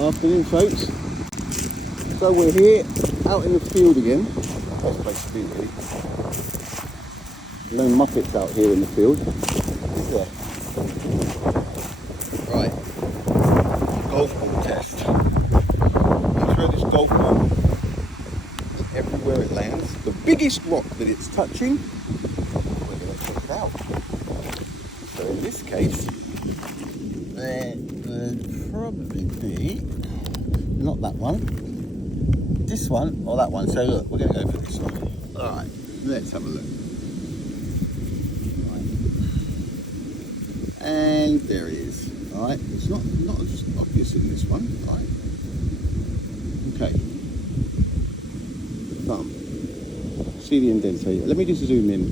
Afternoon, folks. So we're here out in the field again. Best place to be, really. No muppets out here in the field, is there? Right. Golf ball test. I throw this golf ball everywhere it lands. The biggest rock that it's touching, we're going to check it out. So in this case, there would probably be not that one, this one or that one. So look, we're going to go for this one. Alright, let's have a look. Right. And there it is. Alright, it's not as obvious in this one. Alright. Okay. Thumb. See the indentation. Let me just zoom in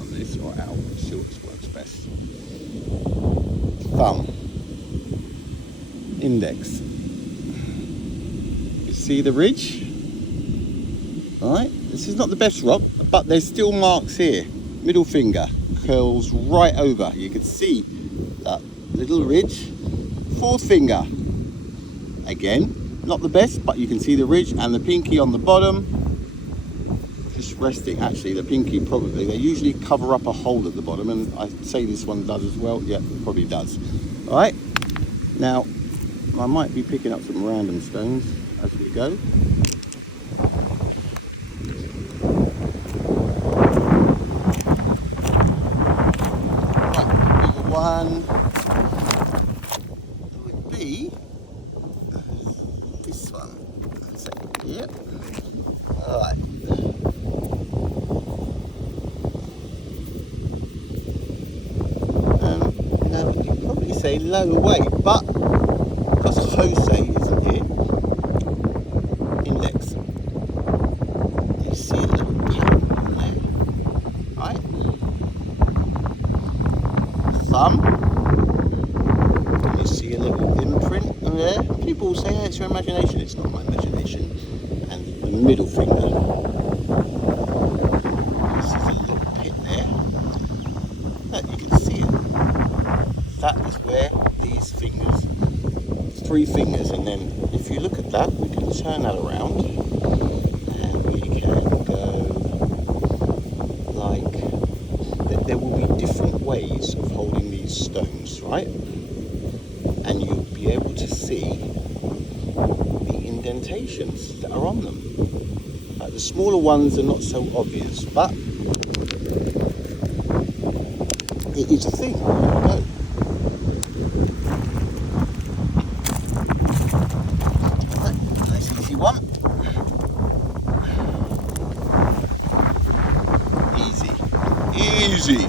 on this or out. See what works best. Thumb. Index. You see the ridge? Alright, this is not the best rock, but there's still marks here. Middle finger curls right over. You can see that little ridge. Fourth finger. Again, not the best, but you can see the ridge, and the pinky on the bottom. Just resting. Actually, the pinky probably, they usually cover up a hole at the bottom, and I'd say this one does as well. Yeah, it probably does. Alright, now I might be picking up some random stones as we go. One would be this one. So, yep. Alright. Now you'd probably say low weight, but because Jose isn't here, index. You see a little pattern on there. Right? Thumb. You see a little imprint there. People say, oh, it's your imagination. It's not my imagination. And the middle finger. This is a little pit there. Look, you can see it. That is where these fingers, 3 fingers, and then if you look at that, we can turn that around and we can go like, there will be different ways of holding these stones, right? And you'll be able to see the indentations that are on them. Like the smaller ones are not so obvious, but it is a thing. There we go. Nice easy one. Easy.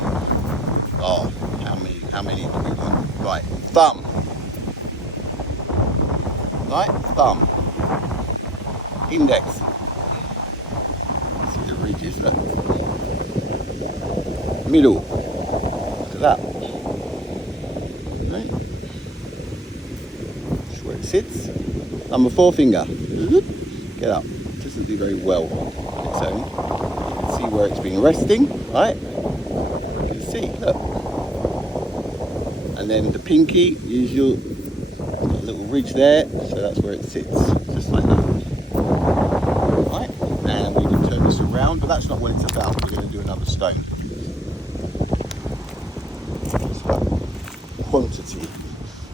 Oh, how many do we want? Right, thumb. Right, thumb. Index. See the ridges, look. Middle. Look at that. Right. That's where it sits. Number 4 finger. Get up. It doesn't do very well on its own. You can see where it's been resting, right? You can see, look. And then the pinky is your little ridge there, so that's where it sits, just like that. Right, and we can turn this around, but that's not what it's about. We're going to do another stone. It's about quantity,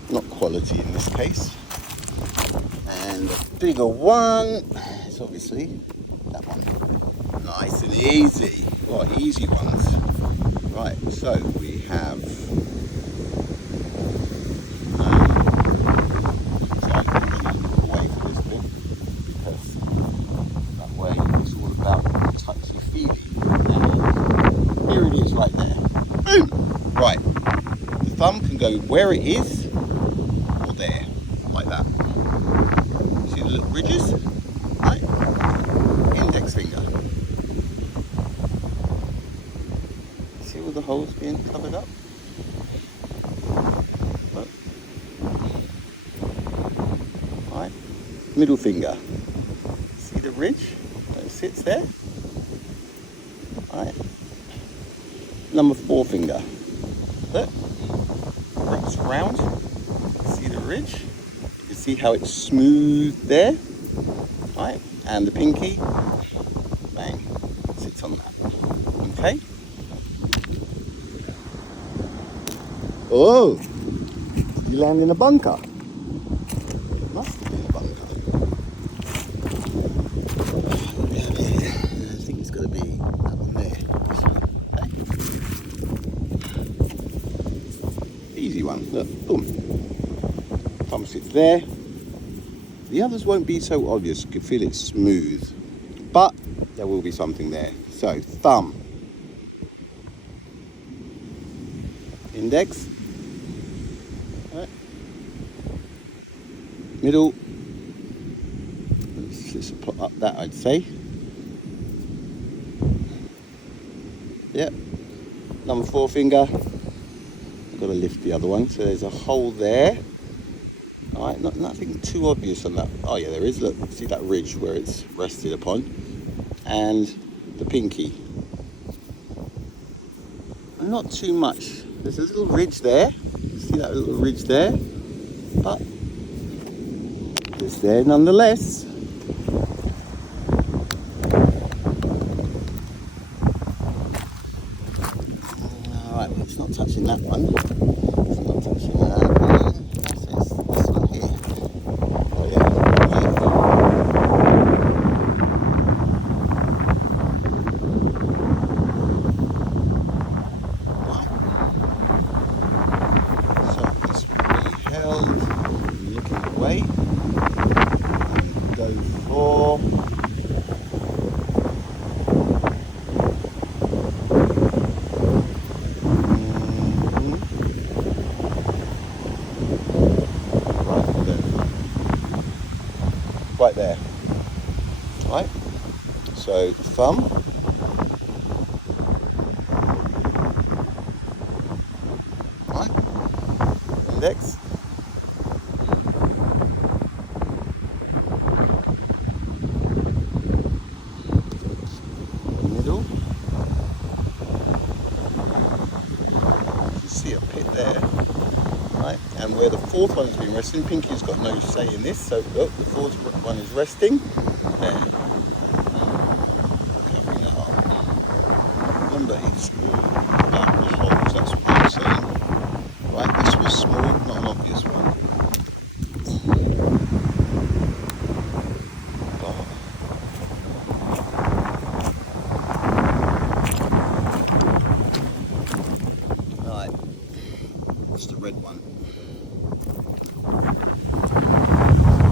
not quality in this case. And the bigger one is obviously that one. Nice and easy. What easy ones. Right, so we have away for this bit, because that way it's all about touchy-feely. And here it is right there. Boom! Right. The thumb can go where it is or there, like that. See the little ridges? Right? Index finger. See all the holes being covered up? Look. Right. Middle finger. See the ridge that sits there? Right. Number 4 finger. Look. Wraps around. See the ridge? You can See how it's smooth there? Right, and the pinky, bang, sits on that. Okay. Oh, you land in a bunker. Must have been a bunker. I think it's got to be that one there. Okay. Easy one. Look, boom. Thumb sits there. The others won't be so obvious. You can feel it's smooth, but there will be something there. So thumb, index, right. Middle. Let's put up that, I'd say. Yep. Number forefinger. I've got to lift the other one. So there's a hole there. All right, nothing too obvious on that. Oh yeah, there is. Look, see that ridge where it's rested upon, and the pinky. Not too much. There's a little ridge there. See that little ridge there, but it's there nonetheless. All right, it's not touching that one. It's not touching that. Looking away, and go for right there. Right, so thumb, right, index, middle. You can see a pit there, right? And where the fourth one has been resting, pinky's got no say in this. So look, the fourth one is resting there. Covering it up. Remember, it's all about the holes. That's what I'm saying. Right, this was small, not an obvious one. What's the red one?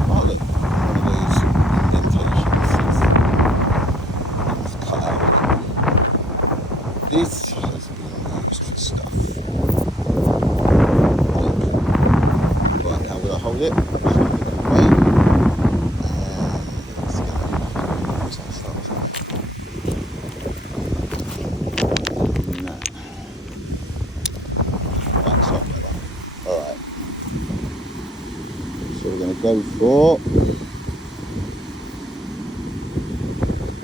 Oh look, one of those indentations. It's cut out. This has been used for stuff. Right, now we'll hold it. So we're going to go for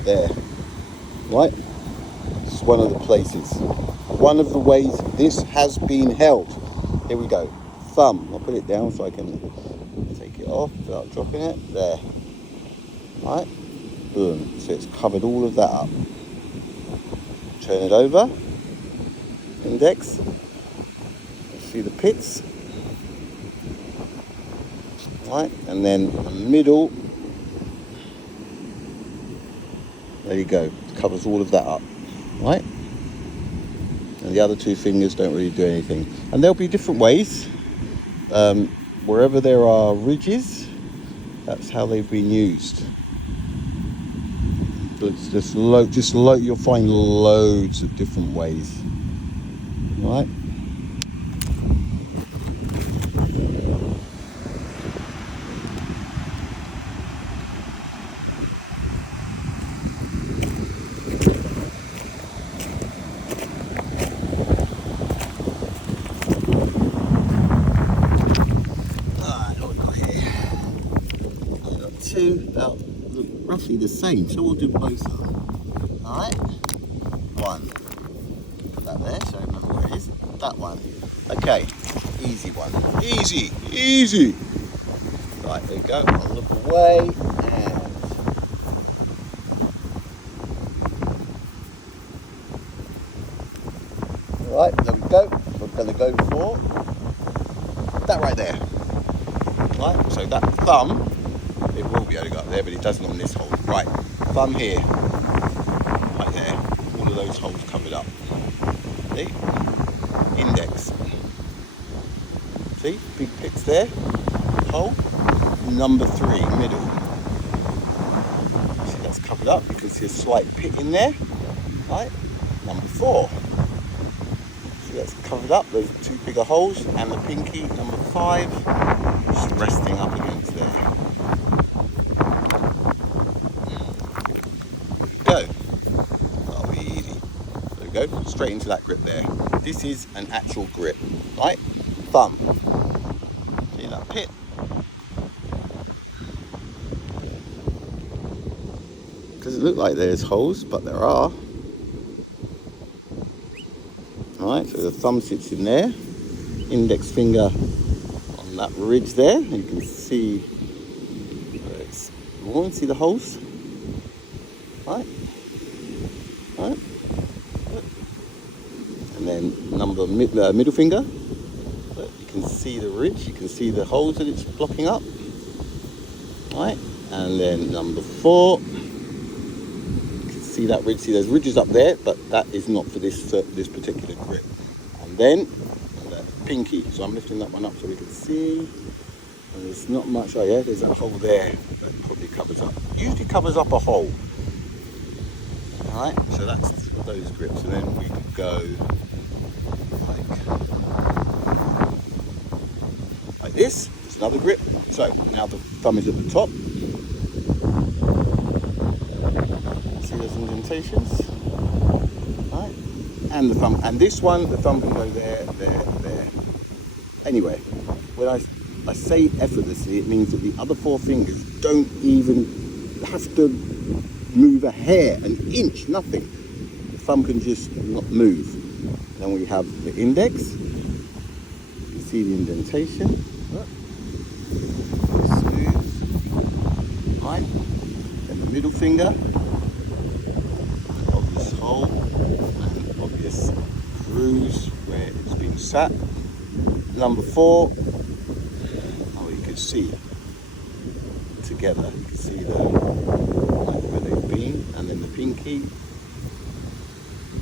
there, right? This is one of the places, one of the ways this has been held. Here we go. Thumb. I'll put it down so I can take it off without dropping it. There. Right? Boom. So it's covered all of that up. Turn it over. Index. See the pits. Right, and then the middle, there you go, it covers all of that up, right? And the other two fingers don't really do anything. And there'll be different ways. Wherever there are ridges, that's how they've been used. But it's you'll find loads of different ways, right? Two look roughly the same, so we'll do both of them. Alright, one, put that there so I remember where it is. That one, okay, easy one, easy. Right, there you go. I'll look away and right, there we go. We're going to go for that right there. Right, so that thumb, it will be able to go up there, but it doesn't on this hole. Right, thumb here, right there. All of those holes covered up. See? Index. See, big pits there. Hole. Number 3, middle. See, that's covered up. You can see a slight pit in there. Right. Number 4. See, that's covered up. Those 2 bigger holes. And the pinky, number 5, just resting up against there. There we go. That'll be easy. There we go. Straight into that grip there. This is an actual grip. Right. Thumb. See that pit? Doesn't look like there's holes, but there are. Alright, so the thumb sits in there. Index finger on that ridge there. You can see where it's worn. See the holes? Right. Right. And then middle finger. You can see the ridge. You can see the holes that it's blocking up. Right. And then number 4. See that ridge, see there's ridges up there, but that is not for this particular grip. And then the pinky, so I'm lifting that one up so we can see. And there's not much. Oh yeah, there's a hole there that probably covers up, usually covers up a hole. Alright, so that's for those grips. And then we could go like this. There's another grip. So now the thumb is at the top. Indentations, right? And the thumb, and this one, the thumb can go there, there, there. Anyway, when I say effortlessly, it means that the other 4 fingers don't even have to move a hair, an inch, nothing. The thumb can just not move. Then we have the index. You see the indentation. Smooth, right? Then the middle finger. Hole and obvious grooves where it's been sat. Number 4, oh, you can see together, you can see where they've been, and then the pinky,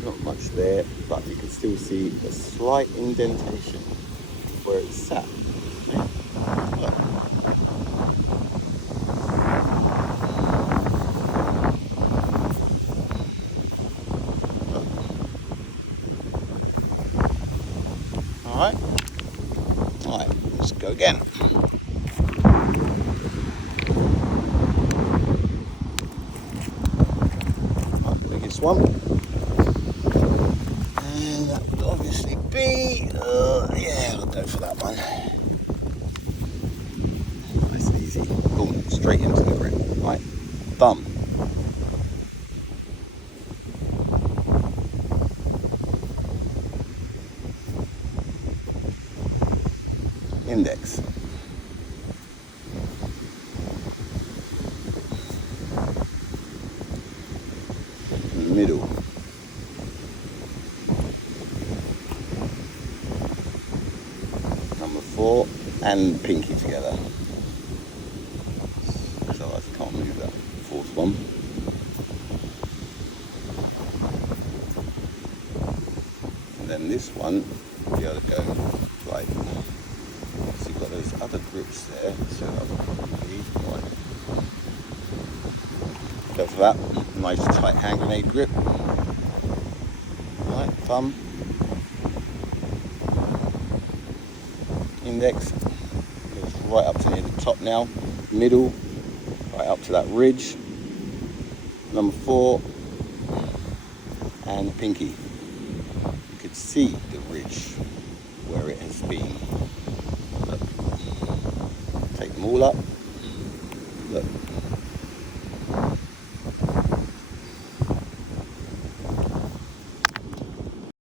not much there, but you can still see a slight indentation where it's sat. Look. Alright, let's go again. Right, the biggest one. And that would obviously be, yeah, we'll go for that one. Nice and easy. Boom, straight into the grip. Right, thumb. Index. Middle. Number 4 and pinky together. So I can't move that 4th one. And then this one, the other go right. So you've got those other grips there, so I'll probably right. Go for that. Nice tight hand grenade grip. Right, thumb. Index goes right up to near the top now. Middle, right up to that ridge. Number 4 and pinky. You can see the ridge where it has been. Look. Take them all up.